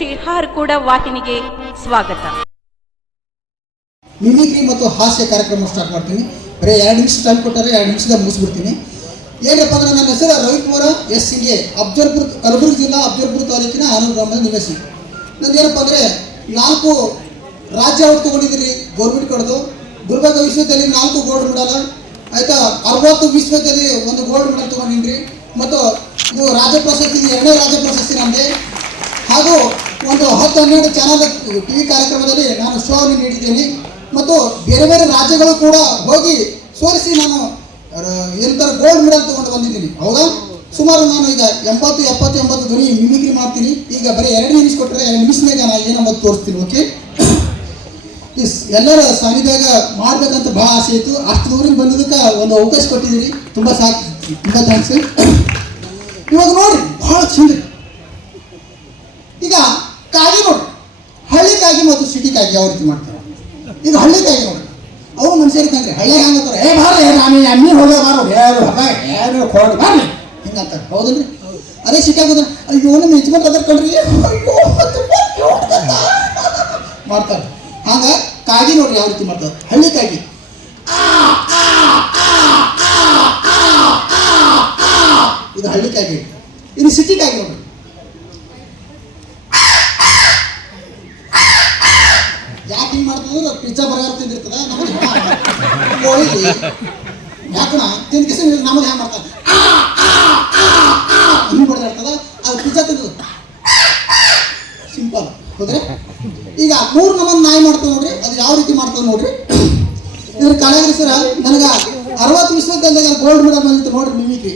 ಶಿರ್ಹಾರ್ ಕೂಡ ವಾಹಿನಿಗೆ ಸ್ವಾಗತ. ಮಿಮಿಕ್ರಿ ಮತ್ತು ಹಾಸ್ಯ ಕಾರ್ಯಕ್ರಮ ಸ್ಟಾರ್ಟ್ ಮಾಡ್ತೀನಿ. ಬರೀ ಎರಡು ನಿಮಿಷ ಟೈಮ್ ಕೊಟ್ಟರೆ ಎರಡು ನಿಮಿಷದ ಮುಗಿಸ್ಬಿಡ್ತೀನಿ. ಏನಪ್ಪ ಅಂದ್ರೆ ನನ್ನ ಹೆಸರು Ravikumar S C A Afzalpur, Kalaburagi ಜಿಲ್ಲಾ ಅಬ್ಜರ್ಪುರ್ ತಾಲೂಕಿನ ಆನಂದ ಗ್ರಾಮದ ನಿವಾಸಿ. ಏನಪ್ಪ ಅಂದ್ರೆ ನಾಲ್ಕು ರಾಜ್ಯ ಅವರು ತೊಗೊಂಡಿದ್ದೀರಿ ಗೌರ್ಮೆಂಟ್ ಕಡೆದು. ಗುಲ್ಬರ್ಗ ವಿಶ್ವದಲ್ಲಿ ನಾಲ್ಕು ಗೋಲ್ಡ್ ಮೆಡಲ್ ಆಯ್ತಾ? ಅರವತ್ತು ವಿಶ್ವದಲ್ಲಿ ಒಂದು ಗೋಲ್ಡ್ ಮೆಡಲ್ ತೊಗೊಂಡಿನ್ರಿ. ಮತ್ತು ಇದು ರಾಜ್ಯ ಪ್ರಶಸ್ತಿ ಎರಡನೇ ರಾಜ್ಯ ಪ್ರಶಸ್ತಿ ನಮಗೆ ಹಾಗೂ ಒಂದು ಹತ್ತು ಹನ್ನೆರಡು ಚಾನಲ್ ಟಿ ವಿ ಕಾರ್ಯಕ್ರಮದಲ್ಲಿ ನಾನು ಶೋವನ್ನು ನೀಡಿದ್ದೇನೆ. ಮತ್ತು ಬೇರೆ ಬೇರೆ ರಾಜ್ಯಗಳು ಕೂಡ ಹೋಗಿ ಸೋರಿಸಿ ನಾನು ಏನಂತಾರೆ ಗೋಲ್ಡ್ ಮೆಡಲ್ ತಗೊಂಡು ಬಂದಿದ್ದೀನಿ. ಹೌದಾ? ಸುಮಾರು ನಾನು ಈಗ ಎಂಬತ್ತು ಎಪ್ಪತ್ತು ಎಂಬತ್ತು ಧ್ವನಿ ಮಿಮಿಕ್ರಿ ಮಾಡ್ತೀನಿ. ಈಗ ಬರೀ ಎರಡು ನಿಮಿಷ ಕೊಟ್ಟರೆ ಎರಡು ನಿಮಿಷನಾಗ ನಾನು ಏನಂಬ ತೋರಿಸ್ತೀನಿ ಓಕೆ ಇಸ್ ಎಲ್ಲರ ಸಾನಿದಾಗ ಮಾಡ್ಬೇಕಂತ ಭಾಳ ಆಸೆ ಇತ್ತು. ಅಷ್ಟು ದೂರಿಂದ ಬಂದಿದ್ದಕ್ಕೆ ಒಂದು ಅವಕಾಶ ಕೊಟ್ಟಿದ್ದೀರಿ. ತುಂಬ ಸಾಕು, ತುಂಬ ಥ್ಯಾಂಕ್ಸ್ ಇವಾಗ ನೋಡ್ರಿ ಭಾಳ ಚಂದ ಈಗ ಕಾಗಿ ನೋಡಿ ಹಳ್ಳಿ ಕಾಗಿ ಮತ್ತು ಸಿಟಿ ಕಾಗಿ ಯಾವ ರೀತಿ ಮಾಡ್ತಾರೆ? ಇದು ಹಳ್ಳಿ ಕಾಗಿ ನೋಡಿ ಅವ್ರು ಮನುಷ್ಯರು ಇದ್ದಂಗೆ ಹಳ್ಳಿ ಹಂಗಂತಾರೆ ಏ ಬಾರ ರಾಮಿ ಎಮ್ಮೆ ಹೋಗ, ಬಾರೋ ಯಾರು ಹಬ್ಬ ಯಾರು ಕೊಡು ಬಾರ್ರಿ ಹಿಂಗಂತಾರೆ. ಹೌದಲ್ರಿ? ಅದೇ ಸಿಟಿ ಆಗೋದ್ರೆ ಅಯ್ಯೋ, ನಮ್ಮ ಯಜಮಾನ್ ಅದ್ರ ಕಣ್ರಿ. ಅಯ್ಯೋ. ಮಾಡ್ತಾರೆ. ಹಂಗ ಕಾಗಿ ನೋಡ್ರಿ ಯಾವ ರೀತಿ ಮಾಡ್ತಾರೆ. ಹಳ್ಳಿ ಕಾಗಿ. ಇದು ಹಳ್ಳಿ ಕಾಗಿ. ಇದು ಸಿಟಿ ಕಾಗಿ ನೋಡ್ರಿ ಯಾಕೆ ಹಿಂಗೆ ಮಾಡ್ತದ ಪಿಜ್ಜಾ ಬರ್ಗರ್ ತಿಂದಿರ್ತದ ನಮಗೆ ಕೋಳಿ ಯಾಕಣ ತಿಂದ ಕಿಸ ನಮಗೆ ಹ್ಯಾಂಗ ಮಾಡ್ತಾರೆ? ಹಿಂಗೆ ಅದು ಪಿಜ್ಜಾ ಸಿಂಪಲ್ ಹೌದ್ರಿ? ಈಗ ಮೂರು ನಮ್ಮ ನಾಯಿ ಮಾಡ್ತಾವೆ ನೋಡ್ರಿ, ಅದು ಯಾವ ರೀತಿ ಮಾಡ್ತಾವೆ ನೋಡ್ರಿ? ಇದ್ರ ಕಳೆಗ್ರಿ ಸರ, ನನಗ ಅರವತ್ತು ವಿಶ್ವದಲ್ಲಿ ಗೋಲ್ಡ್ ಮೆಡಲ್ ಬಂದಿತ್ತು ನೋಡ್ರಿ ಮಿಮಿಕ್ರಿ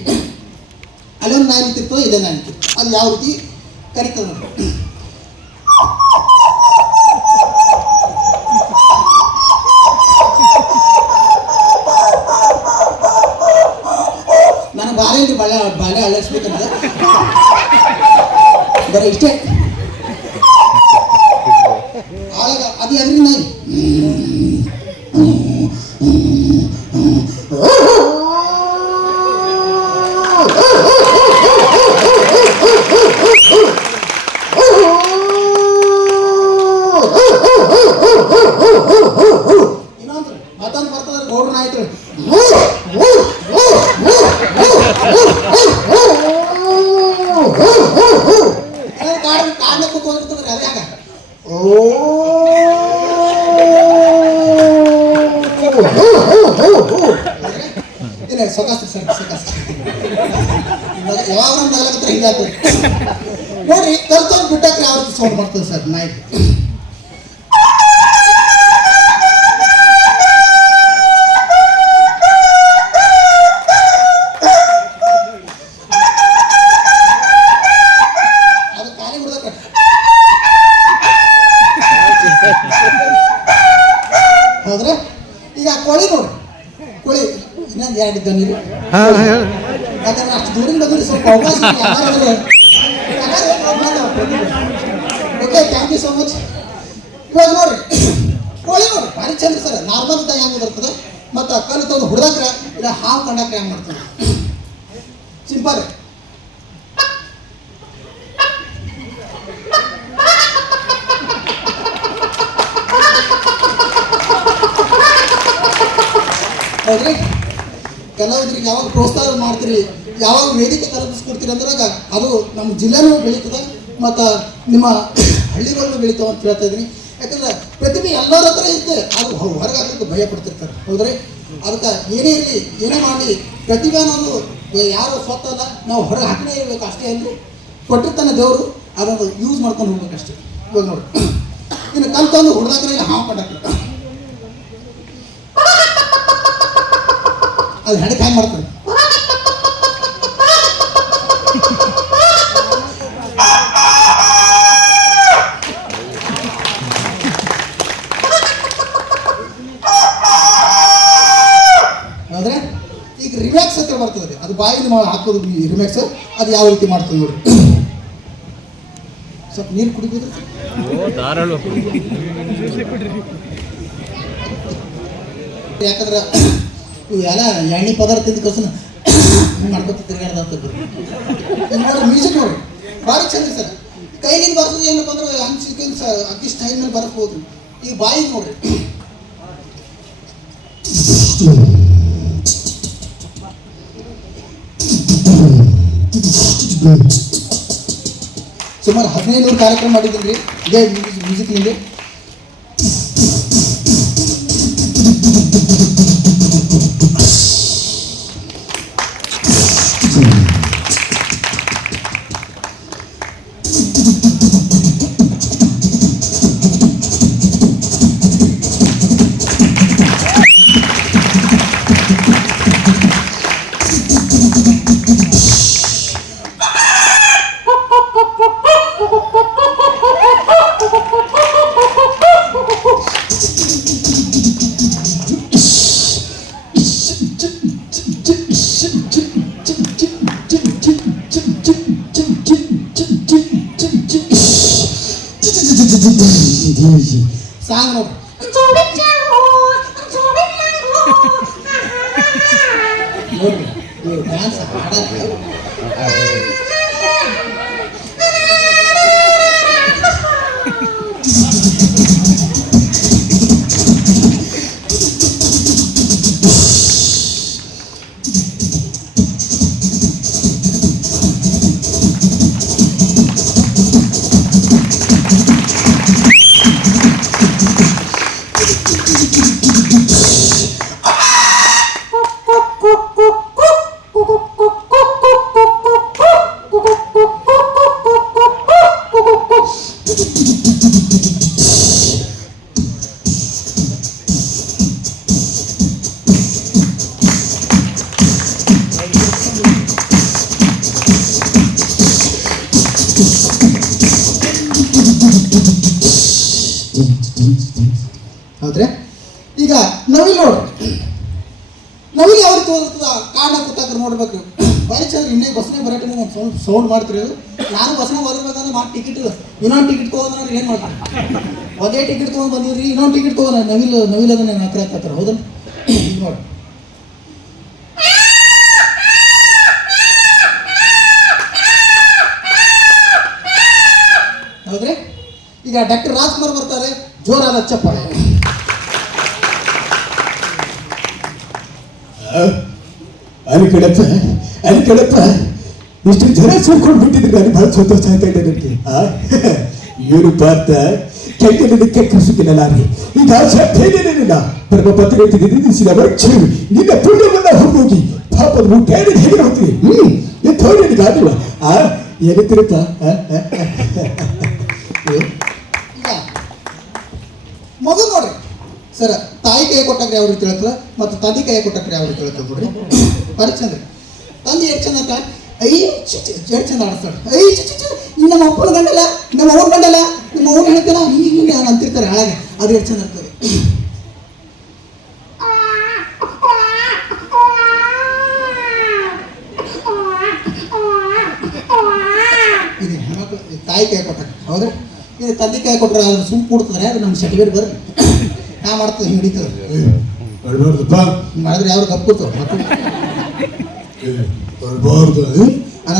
ಅಲ್ಲೊಂದು ನಾಯಿ ನಿಂತಿರ್ತೋ ಇದೇ ನಾಯಿ ನಿಂತಿತ್ತು ಅದು ಯಾವ ರೀತಿ? ಕರಿತದೆ ನೋಡ್ರಿ. ಬರೀ ಇಷ್ಟೇ ಆಗ ಅದು ಎದ್ರಿ ನಾಯಿ ಇನ್ನೊಂದು ಮತ್ತೊಂದು ಬರ್ತದ ಗೌಡ್ರ ನಾಯಿ ಐತ್ರಿ ಕಾಡ್ ಕಾಡ್ನ ಕೂತ್ಕೊಂಡಿರ್ತದ್ರಿ ಅದ್ಯಾಗ ಇಲ್ಲ ಸೊಕಾಸ್ರಿ ಸರ್ ಸೊಕಾಸ್ರಿ ಯಾವಾಗ ನಮ್ಮ ನಾಲ್ಕತ್ರ ಹಿಂಗಾಗ್ತದೆ ನೋಡ್ರಿ ಕಲ್ತೊಂದು ಬಿಟ್ಟಾಕ್ರೆ ಯಾವ ರೀತಿ ಸೌಂಡ್ ಮಾಡ್ತದೆ ಸರ್, ನಾಯಿ. ಹೌದ್ರೆ? ಈಗ ಕೋಳಿ ನೋಡಿ ಕೋಳಿ ಇನ್ನೊಂದು ಎರಡು ಇದ್ದ ನೀವು ಯಾಕಂದ್ರೆ ಅಷ್ಟು ದೂರಿಂದ ಬಂದ್ರೆ ಸ್ವಲ್ಪ ಅವಕಾಶ okay thank you so much ಇವಾಗ ನೋಡ್ರಿ. ಕೋಳಿ ನೋಡಿ ಭಾರಿ ಚಂದ ಸರ್. ನಾರ್ಮಲ್ ಇದ್ದಾಗ ಹೆಂಗೆ ಬರ್ತದೆ ಮತ್ತು ಕಲ್ಲು ತಂದು ಹುಡ್ದಾಕ್ರೆ ಇಲ್ಲ ಹಾವು ಕಂಡಾಕ್ರೆ ಹೆಂಗೆ ಮಾಡ್ತಾರೆ ಸಿಂಪಲ್ ಹೌದ್ರಿ? ಕಲಾವಿದರಿಗೆ ಯಾವಾಗ ಪ್ರೋತ್ಸಾಹ ಮಾಡ್ತೀರಿ, ಯಾವಾಗ ವೇದಿಕೆ ತಲುಪಿಸ್ಕೊಡ್ತೀರಿ ಅಂದ್ರಾಗ ಅದು ನಮ್ಮ ಜಿಲ್ಲೆನೂ ಬೆಳೀತದೆ, ಮತ್ತು ನಿಮ್ಮ ಹಳ್ಳಿಗಳನ್ನು ಬೆಳೀತಾವ ಅಂತ ಹೇಳ್ತಾ ಇದ್ದೀನಿ. ಯಾಕಂದ್ರೆ ಪ್ರತಿಭೆ ಎಲ್ಲರ ಹತ್ರ ಇರುತ್ತೆ ಅದು ಹೊರಗೆ ಭಯ ಪಡ್ತಿರ್ತಾರೆ, ಹೌದ್ರಿ? ಅದಕ್ಕೆ ಏನೇ ಇರಲಿ, ಏನೇ ಮಾಡಲಿ, ಪ್ರತಿಭೆ ಅನ್ನೋದು ಯಾರು ಸ್ವತ್ತಲ್ಲ, ನಾವು ಹೊರಗೆ ಹಾಕನೇ ಇರಬೇಕು ಅಷ್ಟೇ ಅಂದ್ರೆ, ಕೊಟ್ಟಿರ್ತಾನೆ ದೇವರು, ಅದನ್ನು ಯೂಸ್ ಮಾಡ್ಕೊಂಡು ಹೋಗ್ಬೇಕಷ್ಟೇ. ಇವಾಗ ನೋಡಿ. ಇನ್ನು ಕಲ್ತಂದು ಇಲ್ಲ, ಹಾವು ಕಂಡಕ್ಟರ್ ಅದು ಹೆಣಕ್ಕೆ ಹ್ಯಾಂಗೆ ಮಾಡ್ತಾರೆ ಆದ್ರೆ ಈಗ ರಿಮ್ಯಾಕ್ಸ್ ಹತ್ರ ಬರ್ತದೆ ಅದು ಬಾಯಿಗೆ ಮಾಡಿ ಹಾಕೋದು ರಿಮ್ಯಾಕ್ಸ್ ಅದು ಯಾವ ರೀತಿ ಮಾಡ್ತದೆ ನೋಡಿ ಸ್ವಲ್ಪ ನೀರು ಕುಡಿಬೋದು ಯಾಕಂದ್ರೆ ಇವು ಎಲ್ಲ ಎಣ್ಣೆ ಪದಾರ್ಥ ತಿಂದ ಕಸನ ಮಾಡ್ಕೊತ ತಿರ್ಗಾಡ್ದಂಥದ್ದು ನೋಡಿ ಮ್ಯೂಸಿಕ್ ನೋಡಿ. ಭಾರಿ ಚಂದ ಸರ್. ಕೈಲಿಂದ ಬರ್ಸೋದು ಏನಪ್ಪ ಅಂದ್ರೆ ಹಂಚಿಕೆ ಅಕ್ಕಿ ಸ್ಟೈಲ್ ಮೇಲೆ ಬರ್ಬೋದು ಈ ಬಾಯಿ ನೋಡ್ರಿ ಸುಮಾರು ಹದಿನೈದು ನೂರು ಕಾರ್ಯಕ್ರಮ ಮಾಡಿದ್ದೀನಿ. ರೀ ಇದೇ ಮ್ಯೂಸಿಕ್ನಲ್ಲಿ. ಹೌದ್ರಿ ನವಿಲ್ ಕಾಣ ಕೂತಾಕ್ರೆ ನೋಡ್ಬೇಕು. ಬಾರಿ ಚಂದ್ರ ಇನ್ನೇ ಬಸ್ನೇ ಬರೋಟ ಒಂದು ಸೌಂಡ್ ಸೌಂಡ್ ಮಾಡ್ತೀರಿ ನಾನು ಬಸ್ನಾಗ ಬರಬೇಕಂದ್ರೆ ಮಾಡಿ ಟಿಕೆಟ್ ಇನ್ನೊಂದು ಟಿಕೆಟ್ ತೊಗೊಂಡ್ರೆ ಏನು ಮಾಡ್ತಾರೆ? ಒಂದೇ ಟಿಕೆಟ್ ತೊಗೊಂಡು ಬಂದಿವ್ರಿ, ಇನ್ನೊಂದು ಟಿಕೆಟ್ ತಗೋ ನವಿಲ್ ನವಿಲ್ ಅದನ್ನ ನಾನು ಹಾಕತ್ತಾರೆ ಹೌದಲ್ಲ ಈಗ ನೋಡಿ. ಹೌದ್ರಿ? ಈಗ ಡಾಕ್ಟರ್ ರಾಜ್ಕುಮಾರ್ ಬರ್ತಾರೆ. ಜೋರಾದ ಚಪ್ಪಾಳೆ. ಅಲ್ಲಿ ಕಡಪ್ಪ ಅಲ್ಲಿ ಕಡಪ್ಪ ಇಷ್ಟು ಜನ ಸೇರ್ಕೊಂಡು ಬಿಟ್ಟಿದ್ರೆ ನನಗೆ ಬಹಳ ಸಂತೋಷ ಅಂತ ಇದೆ ನನಗೆ? ಏನು ಪಾರ್ಥ ಕೆಟ್ಟದಕ್ಕೆ ಕೃಷಿಕಿಲ್ಲ ಈಗ ಸಾಧ್ಯನೇನಿಲ್ಲ ಪರಮ ಪತ್ರಿಕೆ ನಿಲ್ಲಿಸಿದ ವಕ್ಷರು ನಿನ್ನ ಪುಣ್ಯವನ್ನ ಹೋಗಿ ಪಾಪದ ಮುಟ್ಟೇಳಿ ಹೇಗೆ ಹೋಗ್ತೀವಿ ಹ್ಮ್ ಎಂತ ನಿನಗೆ ಆಗಿಲ್ಲ ಆ? ಈಗ, ಮಗು ನೋಡ್ರಿ. ಸರ್, ತಾಯಿ ಕೈ ಕೊಟ್ಟಾಗ್ರೆ ಯಾವ ರೀತಿ ಹೇಳ್ತದ ಮತ್ತು ತಂದೆ ಕೈ ಕೊಟ್ಟಾಗ್ರೆ ಯಾವ ರೀತಿ ಹೇಳ್ತದ ನೋಡ್ರಿ? ಬರೀ ಚಂದ್ರಿ ತಂದೆ ಎಷ್ಟು ಚಂದ ಐ ಚಿ ಚಿ ಎಷ್ಟು ಚಂದ ಆಡಿಸ್ತಾಳೆ ಐ ಚಿ ಚಿ ಚಿ ಈ ನಮ್ಮ ಅಪ್ಪನ ಗಂಡಲ್ಲ ನಮ್ಮ ಅವ್ರ ಗಂಡಲ್ಲ ನಿಮ್ಮ ಅವ್ರು ಹೇಳ್ತಾರ ಈಗ ಅಂತಿರ್ತಾರೆ ಹಾಗೆ. ಅದು ಎಷ್ಟು ಚಂದ ಇರ್ತದೆ ಇದು ಹೆಣ್ಮಕ್ಳು ತಾಯಿ ಕೈ ಕೊಟ್ಟಾಗ ಹೌದು ಇದು ತಂದೆ ಕೈ ಕೊಟ್ಟರೆ ಅದನ್ನು ಸುಮ್ ಕೊಡ್ತಾರೆ ಅದು ನಮ್ಮ ಸರ್ಟಿಫಿಕೇಟ್ ಬರ್ರಿ. ನಾ ಮಾಡ್ತದೆ ಹಿಂಗೆ ಹಿಡಿತದೆ ಹಿಂಗ್ ಮಾಡಿದ್ರೆ ಯಾರು ಗಪ್ ಕೂರ್ತವ್ರು ಮಕ್ಕಳು ಅಳ್ಬಾರ್ದು ಅಣ್ಣ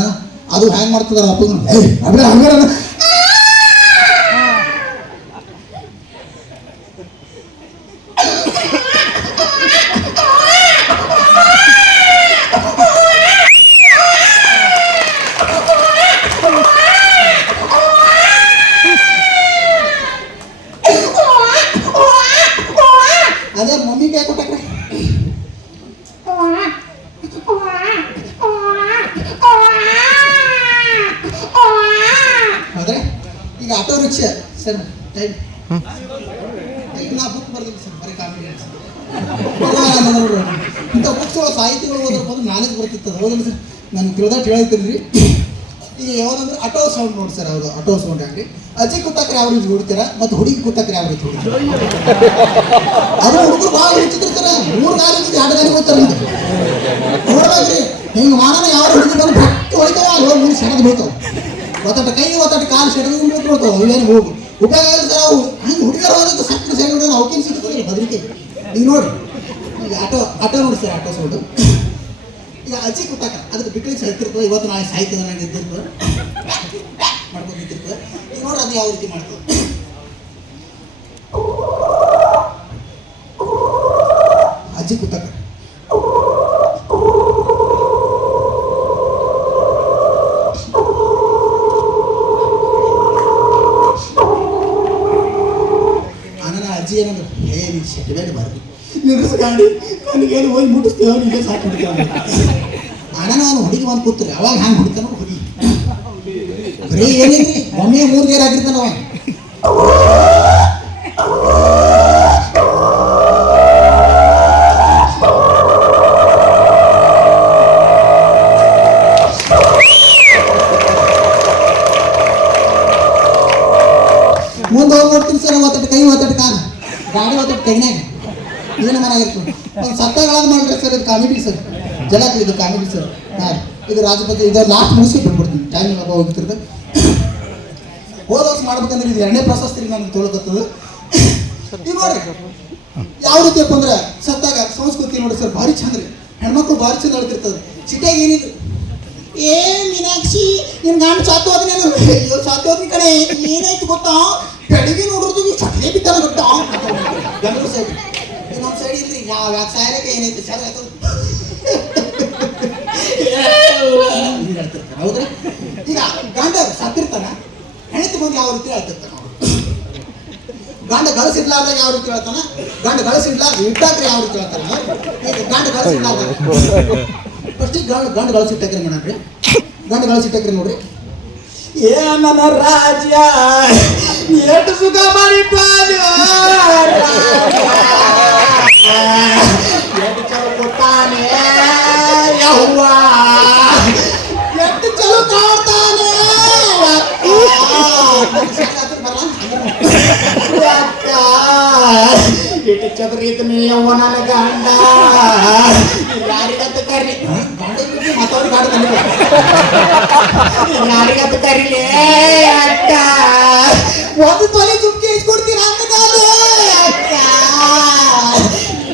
ಅದು ಹ್ಯಾಂಗ್ ಮಾಡ್ತದಾರ ಅಪ್ಪನ ಏಯ್ ಅಬ್ರ ಹಂಗಾರ ಅದೇ ನಾನು ತಿಳಿದಾಟ್ ರೀ ಈಗ ಯಾವ್ದಂದ್ರೆ ಆಟೋ ಸೌಂಡ್ ನೋಡಿ ಸರ್ ಅವರು ಆಟೋ ಸೌಂಡ್ ಅಂಗಡಿ ಅಜ್ಜಿ ಕೂತಾಕ್ರೆ ಯಾವ ರೀತಿ ಹೊಡಿತೀರ ಮತ್ತು ಹುಡುಗಿ ಕೂತಾಕ್ರೆ ಯಾವ ರೀತಿ ಹೊಡಿತೀರ ಅದು ಹುಡುಗರು ಭಾಳ ಹುಚ್ಚಿರ್ತಾರ ಮೂರು ನಾಲ್ಕು ಜೊತೆ ಎರಡು ಹೋಗ್ತಾರ ನೋಡ್ಬೇಕ್ರಿ. ಹಿಂಗೆ ಮಾಡೋಣ ಯಾವ ಹುಡುಗಿ ಬಂದು ಭಕ್ತಿ ಹೊಡಿತಾವ ಅಲ್ಲಿ ಹೋಗಿ ಮೂರು ಸೆಣದು ಬೀಳ್ತಾವ. ಒತ್ತಟ ಕೈ ಒತ್ತಟ ಕಾಲು ಸೆಣದು ಬಿಟ್ಬಿಡ್ತಾವ ಅವೇನು ಹೋಗು ಉಪಯೋಗ ಸರ್ ಅವು. ಹಂಗೆ ಹುಡುಗರು ಸಕ್ಕರೆ ಸೆಣದು ಅವಕಿನ ಸಿಗ್ತದೆ ಬದ್ರಿಕೆ. ಈಗ ನೋಡಿ ಈಗ ಆಟೋ ಆಟೋ ನೋಡಿ ಸರ್ ಆಟೋ ಸೌಂಡು ಈಗ ಅಜ್ಜಿ ಕುಟ್ಟಾಕ ಅದಕ್ಕೆ ಬಿಕ್ಕಳಿಗೆ ಸಾಯ್ತಿರ್ತದೆ ಇವತ್ತು ನಾಳೆ ಸಾಯ್ತದೆ ನಾನು ಇದ್ದಿರ್ತದೆ ಮಾಡ್ಕೊಂಡು ನಿಂತಿರ್ತದೆ. ಅದು ಯಾವ ರೀತಿ ಮಾಡ್ತದೆ. ಅಜ್ಜಿ ಕುತಕ. ನನ್ನ ಅಜ್ಜಿ ಏನಂದ್ರೆ ಹೇ ನೀನು ಶೆಟ್ಟಬೇಡ ಬಾರ್ದು. ನಿಲ್ಲಿಸ್ ಗಾಡಿ ನನಗೇನು ಹೋಗಿ ಮುಟ್ಟಿಸ್ತೇವೆ ಇಲ್ಲೇ ಸಾಕು ಹಿಡಿತಾವ ಅಣ್ಣ ನಾನು ಹುಡುಗಿ ಒಂದು ಕೂತ್ರಿ ಅವಾಗ ಹ್ಯಾಂಗ ಹುಡ್ತಾನ ಹುಡುಗಿ? ಬರೀ ಏನಿದ್ರಿ ಒಮ್ಮೆ ಮೂರು ಗೇರ್ ಅವ ಕಾಮಿಡಿ ಸರ್ ಜನಕ್ಕೆ ಇದು ಕಾಮಿಡಿ ಸರ್ ಹಾಂ. ಇದು ರಾಜಪತಿ, ಇದು ಲಾಸ್ಟ್ ಮುಗಿಸಿ ಬಿಟ್ಬಿಡ್ತೀನಿ ಟೈಮ್ ಇಲ್ಲ ಹೋಗ್ತಿರ್ತದೆ ಹೋದ ವರ್ಷ ಮಾಡ್ಬೇಕಂದ್ರೆ ಇದು ಎರಡನೇ ಪ್ರಶಸ್ತಿ ನಮ್ಗೆ ತೊಳಕತ್ತದ. ಇದು ನೋಡ್ರಿ ಯಾವ ರೀತಿ ಅಂದ್ರೆ ಸತ್ತಾಗ ಸಂಸ್ಕೃತಿ ನೋಡಿ ಸರ್ ಭಾರಿ ಚಂದ ರೀ. ಹೆಣ್ಮಕ್ಳು ಭಾರಿ ಚಂದ ಹೇಳ್ತಿರ್ತದೆ ಏನಿದ್ರು ಏ, ಮೀನಾಕ್ಷಿ, ನಿನ್ ಗಂಡ ಸಾತು ಅದನ್ನ ನಾನು ಅಯ್ಯೋ ಸಾತು ಹೋದ್ನಿ ಕಡೆ ಏನಾಯ್ತು ಗೊತ್ತಾ? ಬೆಳಿಗ್ಗೆ ನೋಡಿದ್ರು ಚಟ್ನಿ ಬಿದ್ದಾನ ಗೊತ್ತಾ ಬೆಂಗಳೂರು ಸೈಡ್ ಇನ್ನೊಂದು ಸೈಡ್ ಇಲ್ರಿ ಯಾವ ಯಾವ ಸಾಯಕ್ಕೆ ಏನೈತಿ ಸರ್ ಆಯ್ತು ಹೌದ್ರಿ ಈಗ ಗಂಡ ಸತ್ತಿರ್ತಾನ ಹೆಣತಿ ಬಂದು ಯಾವ ರೀತಿ ಹೇಳ್ತಿರ್ತಾನ ಗಂಡ ಗಳಿಸಿಡ್ಲಾರ್ದಾಗ ಯಾವ ರೀತಿ ಹೇಳ್ತಾನ? ಗಂಡ ಗಳಿಸಿಡ್ಲಾರ ಇಟ್ಟಾಕ್ರೆ ಯಾವ ರೀತಿ ಹೇಳ್ತಾನ ಈಗ ಗಂಡ ಗಳಿಸಿಡ್ಲಾರ್ದಾಗ ಫಸ್ಟಿಗೆ ಗಂಡ ಗಂಡ ಗಳಿಸಿಟ್ಟಕ್ರಿ ಮಾಡಣ್ರಿ ಗಂಡ ಗಳಿಸಿಟ್ಟಕ್ರಿ ನೋಡ್ರಿ. ಏ ನನ್ನ ರಾಜ ಎಷ್ಟು ಸುಖ ಮಾಡಿಪಾನು ಎಷ್ಟು ಚಲೋ ಕೊಟ್ಟಾನೆ ಯವ್ವ ಎಷ್ಟು ಚಲೋ ಕಾಡ್ತಾನೆ ಅಕ್ಕ ಇಟ್ಟು ಚದುರಿತ ಯವ್ವ ನನ್ನ ಗಂಡ ಯಾರಿಗಂತ ಕರಿ ಗಂಡ ಮಾತಾಡಿ ಗಾಡಿ ತಂದಿಲ್ಲ ಯಾರಿಗಂತ ಕರಿಲೇ ಅಕ್ಕ. ಒಂದು ತೊಲೆ ಜುಮ್ಕಿ ಇಸ್ಕೊಡ್ತೀರ ಅಂತ ಅಕ್ಕ.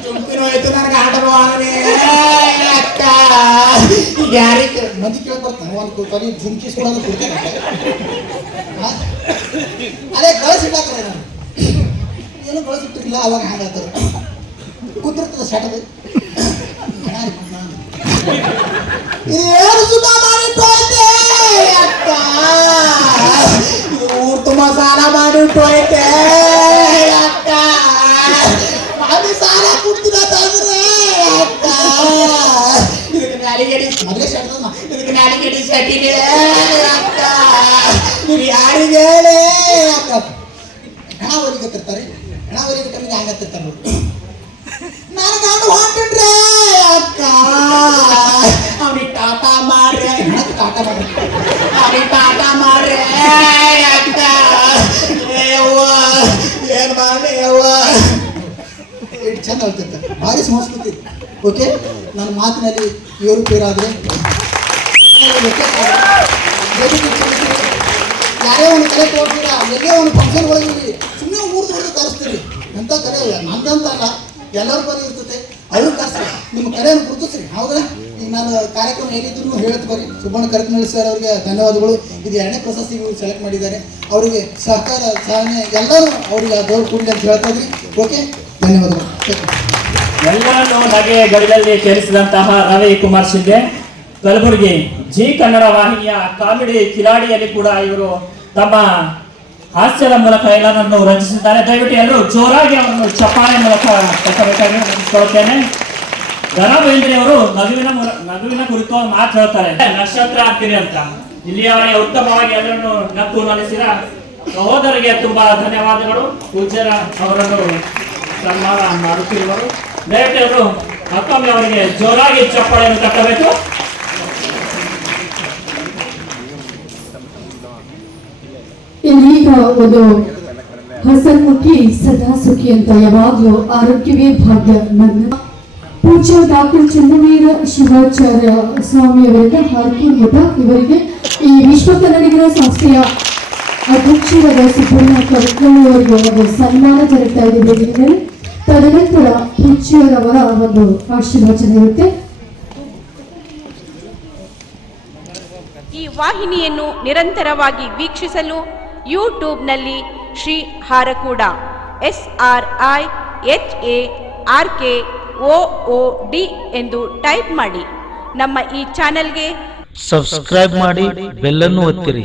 ಜುಮ್ಕಿ ಆಯ್ತು ನನಗೆ ಆಗಲೇ ಅಕ್ಕ. ಯಾರಿಗೆ ಮಂದಿ ಕೇಳಿ ಬರ್ತಾನೆ ಒಂದು ತೊಲೆ ಜುಮ್ಕಿ ಇಸ್ಕೊಡೋದು ಕೊಡ್ತೀನಿ ಅದೇ ಕಳಿಸಿಟ್ಟಾಕ್ರೆ ನಾನು ಏನು ಕಳಿಸಿಟ್ಟಿರಲಿಲ್ಲ ಅವಾಗ ಹ್ಯಾಂಗಾಗ್ತದೆ ಕುಂದಿರ್ತದೆ ಸೆಟದು ಏನು ಸುಖ ಮಾಡಿಟ್ಟೋಯ್ತೆ ಅಕ್ಕ ಇದು ಊರ್ ತುಂಬ ಸಾಲ ಮಾಡಿಟ್ಟೋಯ್ತೆ ಅಕ್ಕ ಅದು ಸಾಲ ಕೊಡ್ತೀರ ತಂದ್ರೆ ಅಕ್ಕ ಇದಕ್ಕೆ ನಾಲಿಗೆಡಿ ಮೊದಲೇ ಸೆಟ್ದ ಇದಕ್ಕೆ ನಾಲಿಗೆಡಿ ಸೆಟ್ಟಿದೆ ಅಕ್ಕ ನೀವು ಯಾರಿಗೆ ಹೇಳಿ ಅಕ್ಕ ಹೆಣ ಹೊಲಿಗತ್ತಿರ್ತಾರೆ ಹೆಣ ಹೊಲಿಗಟ್ಟರಿಗೆ ಹ್ಯಾಂಗತ್ತಿರ್ತಾರೆ ನೋಡಿ ಎಷ್ಟು ಚಂದ ಹೇಳ್ತಿರ್ತಾರೆ ಭಾರಿ ಸಂಸ್ಕೃತಿ. ಓಕೆ ನನ್ನ ಮಾತಿನಲ್ಲಿ ಇವರು ಪೇರಾದರೆ ಯಾರೇ ಒಂದು ಕಲೆ ತೋರ್ತೀರಾ ಎಲ್ಲೇ ಒಂದು ಫಂಕ್ಷನ್ ಒಳಗಿರಿ ಸುಮ್ಮನೆ ಮೂರು ಹೊಡೆದು ಕರೆಸ್ತೀರಿ ಅಂತ ಕರೆ ನಂದಂತಲ್ಲ ಎಲ್ಲರ ಬರೀ ಇರ್ತದೆ. ಅವ್ರು ಕರೆಸ್ರಿ. ನಿಮ್ಮ ಕರೆಯನ್ನು ಗುರುತಿಸ್ರಿ. ಹೌದಾ? ಈಗ ನಾನು ಕಾರ್ಯಕ್ರಮ ಏನಿದ್ರು ಹೇಳ್ತು ಬರ್ರಿ ಸುಬ್ಬಣ್ಣ ಕರಕನಹಳ್ಳಿ ಸರ್ ಅವರಿಗೆ ಧನ್ಯವಾದಗಳು. ಇದು ಎರಡನೇ ಪ್ರಶಸ್ತಿ ಸೆಲೆಕ್ಟ್ ಮಾಡಿದ್ದಾರೆ. ಅವರಿಗೆ ಸಹಕಾರ, ಸಹನೆ ಎಲ್ಲರೂ ಅವರಿಗೆ ದೇವ್ರು ಕೂಡಲಿ ಅಂತ ಹೇಳ್ತಾ ಇದ್ರಿ. ಓಕೆ ಧನ್ಯವಾದಗಳು. ಎಲ್ಲರನ್ನೂ ನಗೆಯ ಗಡಿಯಲ್ಲಿ ಸೇರಿಸಿದಂತಹ ರವಿ ಕುಮಾರ್ ಶಿಂದೆ ಕಲಬುರಗಿ ಜಿ ಕನ್ನಡ ವಾಹಿನಿಯ ಕಾಮಿಡಿ ಕಿಲಾಡಿಯಲ್ಲಿ ಕೂಡ ಇವರು ತಮ್ಮ ಹಾಸ್ಯದ ಮೂಲಕ ಎಲ್ಲರನ್ನು ರಚಿಸಿದ್ದಾರೆ ದಯವಿಟ್ಟು ಎಲ್ಲರೂ ಜೋರಾಗಿ ಅವರನ್ನು ಚಪ್ಪಾಳೆ ಮೂಲಕ ತಕ್ಕಬೇಕಾಗಿ ವಿನಂತಿಸಿಕೊಳ್ಳುತ್ತೇನೆ ಬೇಂದ್ರೆ ಅವರು ನಗುವಿನ ನಗುವಿನ ಕುರಿತು ಮಾತು ಹೇಳ್ತಾರೆ. ನಕ್ಷತ್ರ ಆಗ್ತೀರಿ ಅಂತ. ಇಲ್ಲಿಯವರೆಗೆ ಉತ್ತಮವಾಗಿ ಎಲ್ಲರನ್ನು ನಕ್ಕು ನಡೆಸಿದ ಸಹೋದರಿಗೆ ತುಂಬಾ ಧನ್ಯವಾದಗಳು. ಪೂಜ್ಯರ ಅವರನ್ನು ಸನ್ಮಾನ ಮಾಡುತ್ತಿರುವರು ದಯವಿಟ್ಟು ಮತ್ತೊಮ್ಮೆ ಅವರಿಗೆ ಜೋರಾಗಿ ಚಪ್ಪಾಳೆಯನ್ನು ತಟ್ಟಬೇಕು. ಇನ್ನೀಗ ಒಂದು ಹಸನ್ಮುಖಿ ಸದಾ ಸುಖಿ ಅಂತ ಯಾವಾಗಲೂ ಆರೋಗ್ಯವೇ ಭಾಗ್ಯ ನನ್ನ. ಪೂಜ್ಯ ಡಾಕ್ಟರ್ ಚಂದ್ರವೀರ ಶಿವಾಚಾರ್ಯ ಸ್ವಾಮಿಯವರಿಂದ ಹಾರ್ಕಿ ಮಠ ಇವರಿಗೆ ಈ ವಿಶ್ವ ಕನ್ನಡಿಗರ ಸಂಸ್ಥೆಯ ಅಧ್ಯಕ್ಷರಾದ ಸುಬ್ಬಣ್ಣ ಕರ್ಕಳ್ಳಿ ಒಂದು ಸನ್ಮಾನ ಜರುಗ್ತಾ ಇದೆ ವೇದಿಕೆಯಲ್ಲಿ ತದನಂತರ ಪೂಜ್ಯರವರ ಒಂದು ಆಶೀರ್ವಚನ ಇರುತ್ತೆ. ಈ ವಾಹಿನಿಯನ್ನು ನಿರಂತರವಾಗಿ ವೀಕ್ಷಿಸಲು ಯೂಟ್ಯೂಬ್ನಲ್ಲಿ Shri Harakuda S R I H A R K O O D ಎಂದು ಟೈಪ್ ಮಾಡಿ. ನಮ್ಮ ಈ ಚಾನೆಲ್ಗೆ ಸಬ್ಸ್ಕ್ರೈಬ್ ಮಾಡಿ ಬೆಲ್ಲನ್ನು ಒತ್ತಿರಿ.